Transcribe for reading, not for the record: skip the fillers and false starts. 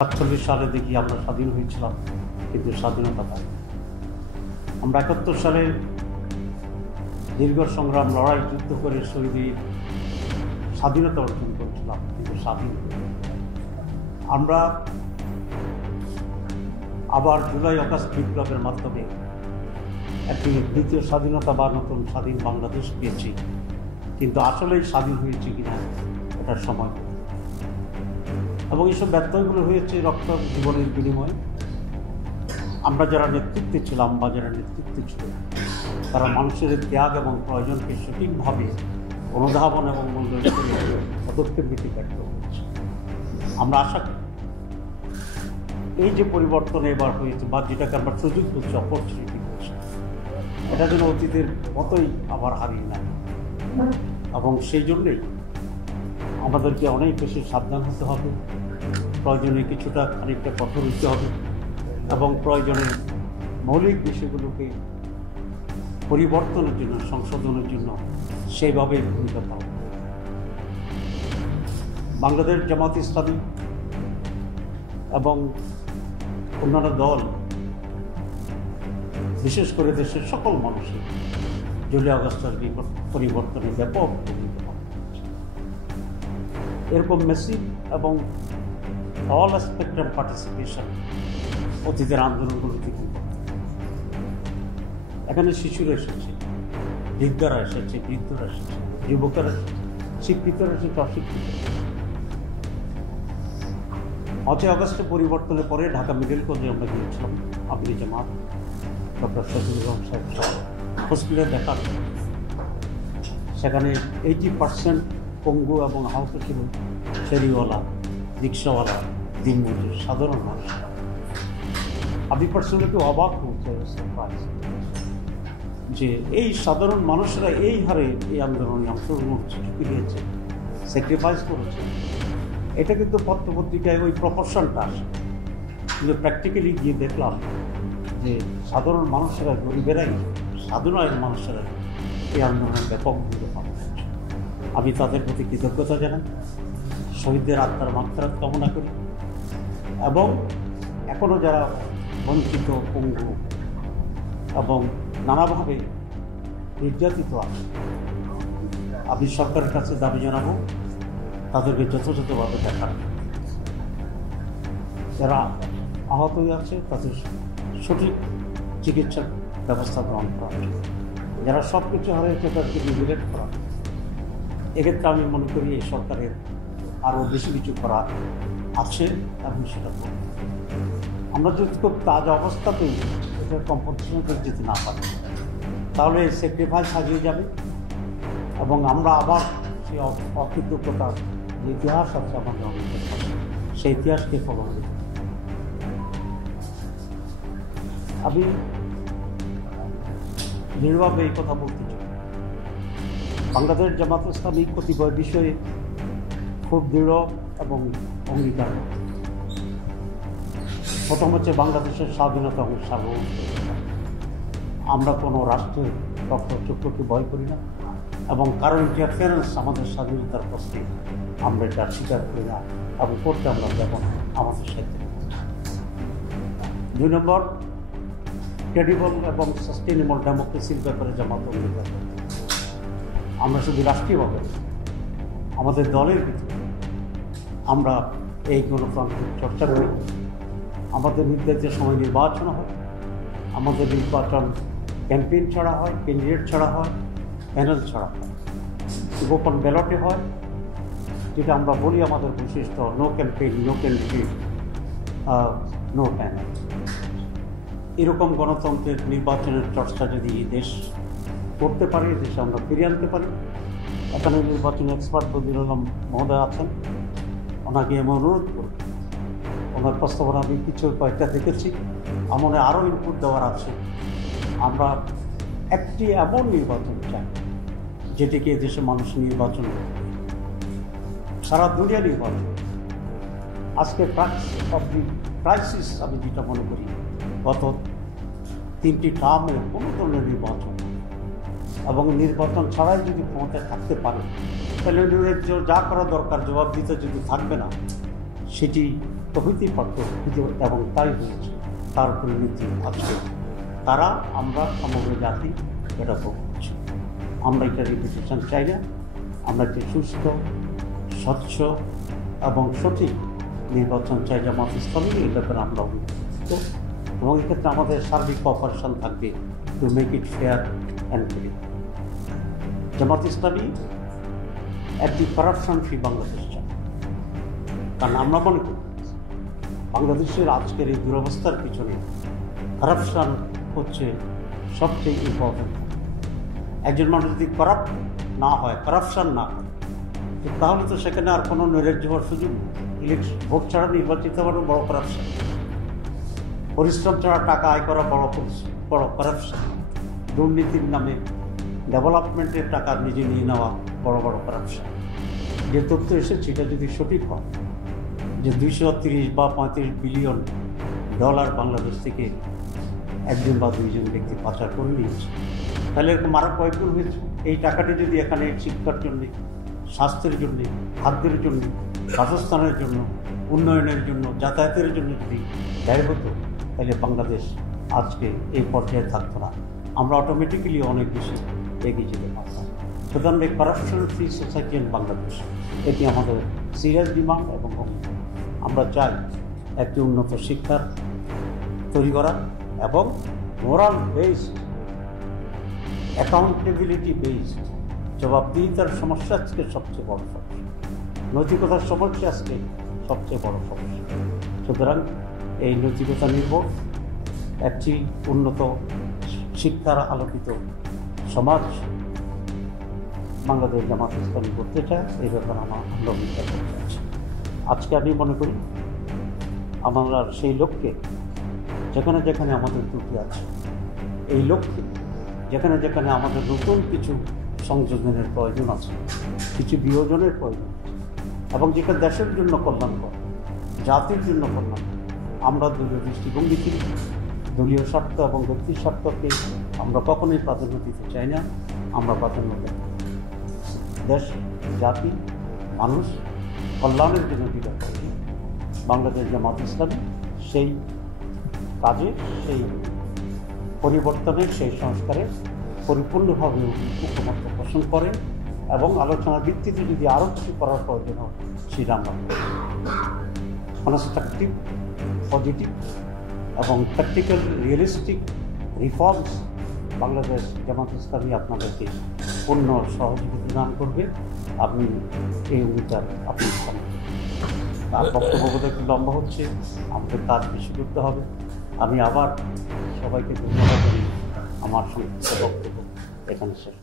৪৭ সালে দেখি আমরা স্বাধীন হয়েছিলাম, কিন্তু স্বাধীনতা পাই। আমরা ৭১ সালে দীর্ঘ সংগ্রাম, লড়াই, যুদ্ধ করে শহীদের স্বাধীনতা অর্জন করেছিলাম, কিন্তু স্বাধীন। আমরা আবার জুলাই আগস্ট বিপ্লবের মাধ্যমে একটি দ্বিতীয় স্বাধীনতা বা নতুন স্বাধীন বাংলাদেশ পেয়েছি, কিন্তু আসলেই স্বাধীন হয়েছে কিনা এটার সময়। এবং এইসব ব্যত্যয়গুলো হয়েছে রক্ত জীবনের বিনিময়ে। আমরা যারা নেতৃত্বে ছিলাম বা যারা নেতৃত্বে ছিল, তারা মানুষের ত্যাগ এবং প্রয়োজনকে সঠিকভাবে অনুধাবন এবং মূল্যায়ন করে পদক্ষেপ নিতে ব্যর্থ হয়েছে। আমরা আশা করি এই যে পরিবর্তন এবার হয়েছে, বা যেটাকে আমরা সুযোগ বলছি, অপরচুনিটি বলছি, এটা যেন অতীতের মতোই আবার হারিয়ে না। এবং সেই জন্যেই আমাদেরকে অনেক বেশি সাবধান হতে হবে, প্রয়োজনে কিছুটা খানিকটা কঠোর হতে হবে, এবং প্রয়োজনে মৌলিক বিষয়গুলোকে পরিবর্তনের জন্য, সংশোধনের জন্য সেইভাবে ভূমিকা পালন করবে। বাংলাদেশ জামাত ইসলামী এবং অন্যান্য দল, বিশেষ করে দেশের সকল মানুষের জুলাই আগস্টের পরিবর্তনে ব্যাপক ভূমিকা পালন করছে। এরকম মেসিভ এবং অল স্পেকট্রাম পার্টিসিপেশন অতীতের আন্দোলনগুলো থেকে এখানে শিশুরা এসেছে, বৃদ্ধারা এসেছে, বৃদ্ধরা এসেছে, যুবকেরা এসেছে, শিক্ষিতরা এসেছে, অশিক্ষিত। ৫ই আগস্টে পরিবর্তনের পরে ঢাকা মেডিকেল কলেজে আমরা গিয়েছিলাম, আমির জামাত, ডক্টর শফিকুর রহমান সাহেব হসপিটালে দেখা। সেখানে 80% পঙ্গু এবং আহত ছিল ফেরিওয়ালা, রিক্সাওয়ালা, দিনমজুর, সাধারণ মানুষ। আমি পার্সোনালি অবাক হয়েছে, যে এই সাধারণ মানুষরা এই হারে এই আন্দোলনে অংশগ্রহণ ঝুঁকি দিয়েছে, স্যাক্রিফাইস করেছে। এটা কিন্তু পত্রপত্রিকায় ওই প্রপোর্শনটা আসে, কিন্তু প্র্যাকটিক্যালি গিয়ে দেখলাম যে সাধারণ মানুষেরা, গরিবেরাই, সাধারণ মানুষেরা এই আন্দোলনের ব্যাপক ভূমিকা পালন করছে। আমি তাদের প্রতি কৃতজ্ঞতা জানাই, শহীদদের আত্মার মাত্রাত কামনা করি, এবং এখনও যারা বঞ্চিত, পঙ্গু এবং নানাভাবে নির্যাতিত আছে, আমি সরকারের কাছে দাবি জানাবো তাদেরকে যথাযথভাবে দেখার, যারা আহত হয়ে আছে তাদের সঠিক চিকিৎসার ব্যবস্থা গ্রহণ করা, যারা সব কিছু হারিয়েছে তাদেরকে রিলেট করা। এক্ষেত্রে আমি মনে করি এই সরকারের আরও বেশি কিছু করা আছে, এবং সেটা করব। আমরা যদি খুব তাজা অবস্থাতেই এটা কম্পিটিশন করে যেতে না পারি, তাহলে এই স্যাক্রিফাইস হারিয়ে যাবে, এবং আমরা আবার সেই অকৃতজ্ঞতার যে ইতিহাস আছে আমাদের অনেকের কাছে, সেই ইতিহাসকে ফলো করি। আমি দৃঢ়ভাবে এই কথা বলতে চাই, বাংলাদেশ জামাত ইসলামী কতিপয় বিষয়ে খুব দৃঢ় এবং অঙ্গীকার। প্রথম হচ্ছে বাংলাদেশের স্বাধীনতা এবং সার্বভৌমত্ব। আমরা কোনো রাষ্ট্রের রক্তচক্ষুকে ভয় করি না, এবং কারো ইন্টারফারেন্স আমাদের স্বাধীনতার প্রশ্নে আমরা এটা স্বীকার করি না, এবং করতে আমরা যাব না আমাদের সাথে। ২ নম্বর, ক্রেডিবল এবং সাস্টেনেবল ডেমোক্রেসির ব্যাপারে জামাত অঙ্গীকার। আমরা শুধু রাষ্ট্রীয়ভাবে আমাদের দলের ভিতরে আমরা এই গণতান্ত্রিক চর্চা করি, আমাদের নির্ধারিত সময় নির্বাচন হয়, আমাদের নির্বাচন ক্যাম্পেইন ছাড়া হয়, ক্যান্ডিডেট ছাড়া হয়, প্যানেল ছাড়া হয়, গোপন ব্যালটে হয়, যেটা আমরা বলি আমাদের বৈশিষ্ট্য, no campaign, no candidate, no panel. এরকম গণতন্ত্রের নির্বাচনের চর্চা যদি দেশ করতে পারে, দেশে আমরা ফিরিয়ে আনতে পারি। এখানে নির্বাচন এক্সপার্ট বদিউল আলম মহোদয় আছেন, ওনাকে আমি অনুরোধ করি, ওনার প্রস্তাবনা আমি কিছু কয়েকটা দেখেছি, আমার আরও ইনপুট দেওয়ার আছে। আমরা একটি এমন নির্বাচন চাই যেটিকে দেশের মানুষ নির্বাচন করবে, সারা দুনিয়া নির্বাচন। আজকে ক্রাইসিস আমি যেটা মনে করি, গত 3টি টার্মে কোনো ধরনের নির্বাচন, এবং নির্বাচন ছাড়াই যদি ক্ষমতায় থাকতে পারে, তাহলে যা করা দরকার জবাব দিতে যদি থাকবে না, সেটি তো হইতেই পারত, এবং তাই হয়েছে। তার পরিণতি আজকে তারা, আমরা সমগ্র জাতি এটা ভোগ করছি। আমরা এটা রিপিটেশন চাই না। আমরা একটি সুস্থ, স্বচ্ছ এবং সঠিক নির্বাচন চাই জামাত ইসলামী। এই ব্যাপারে আমরা অভিজ্ঞ, এবং এক্ষেত্রে আমাদের সার্বিক কোঅপারেশন থাকবে to make it fair and free. Jamaat Islami একটি করাপশন ফ্রি বাংলাদেশ চায়, কারণ আমরা মনে করি বাংলাদেশের আজকের এই দুরবস্থার পিছনে করাপশন হচ্ছে সবচেয়ে ইম্পর্টেন্ট। একজন মানুষ যদি করাপ্ট না হয়, করাপশন না হয়, তাহলে তো সেখানে আর কোনো নৈরাজ্য হওয়ার সুযোগ নেই। ভোট ছাড়া নির্বাচিত হওয়ার বড় করাপশন, পরিশ্রম ছাড়া টাকা আয় করা বড় করাপশন, দুর্নীতির নামে ডেভেলপমেন্টের টাকা নিজে নিয়ে নেওয়া বড় বড় করাপশন। যে তথ্য এসেছে এটা যদি সঠিক হয় যে 230 বা 35 বিলিয়ন ডলার বাংলাদেশ থেকে একজন বা দুইজন ব্যক্তি পাচার করে নিয়েছে, তাহলে এরকম আরও কয়েকগুণ হয়েছে। এই টাকাটি যদি এখানে শিক্ষার জন্যে, স্বাস্থ্যের জন্যে, খাদ্যের জন্য, বাসস্থানের জন্য, উন্নয়নের জন্য, যাতায়াতের জন্য যদি ব্যয় হতো, তাহলে বাংলাদেশ আজকে এই পর্যায়ে থাকতো না। আমরা অটোমেটিক্যালি অনেক বেশি এগিয়ে যেতে পারতাম। সুতরাং এই corruption free society in Bangladesh, এটি আমাদের সিরিয়াস ডিমান্ড। এবং আমরা চাই একটি উন্নত শিক্ষার তৈরি করা এবং মোরাল বেসড, অ্যাকাউন্টেবিলিটি বেসড, জবাবদিহিতার সমস্যা আজকে সবচেয়ে বড় সমস্যা, নৈতিকতার সমস্যা আজকে সবচেয়ে বড় সমস্যা। সুতরাং এই নৈতিকতা নির্ভর একটি উন্নত শিক্ষার আলোকিত সমাজ বাংলাদেশ জামাত ইসলামী করতে চায়। এই ব্যাপারে আমরা অঙ্গীকার করতে চাচ্ছি। আজকে আমি মনে করি আমরা সেই লক্ষ্যে যেখানে যেখানে আমাদের ত্রুটি আছে, এই লক্ষ্যে যেখানে যেখানে আমাদের নতুন কিছু সংযোজনের প্রয়োজন আছে, কিছু বিয়োজনের প্রয়োজন আছে, এবং যেটা দেশের জন্য কল্যাণকর, জাতির জন্য কল্যাণকর, আমরা দলীয় দৃষ্টিভঙ্গি থেকে দলীয় স্বার্থ এবং ব্যক্তির স্বার্থকে আমরা কখনোই প্রাধান্য দিতে চাই না। আমরা প্রাধান্য দেব দেশ, জাতি, মানুষ কল্যাণের জন্য যেটা প্রয়োজন। বাংলাদেশ জামাত ইসলামী সেই কাজে, সেই পরিবর্তনের, সেই সংস্কারে পরিপূর্ণভাবে ঐক্যমত্য পোষণ করে, এবং আলোচনার ভিত্তিতে যদি আরও কিছু করার প্রয়োজন হয় সেটা আমরা কনস্ট্রাকটিভ, পজিটিভ এবং practical realistic reforms Bangladesh Jamaat Islami আপনাদেরকে পূর্ণ সহযোগিতা দান করবে। আপনি এই অঙ্গীকার আপনি তার বক্তব্য বোধ একটু লম্বা হচ্ছে, আমাদের কাজ বেশি করতে হবে। আমি আবার সবাইকে ধন্যবাদ করি। আমার সংক্ষিপ্ত বক্তব্য এখানে শেষ।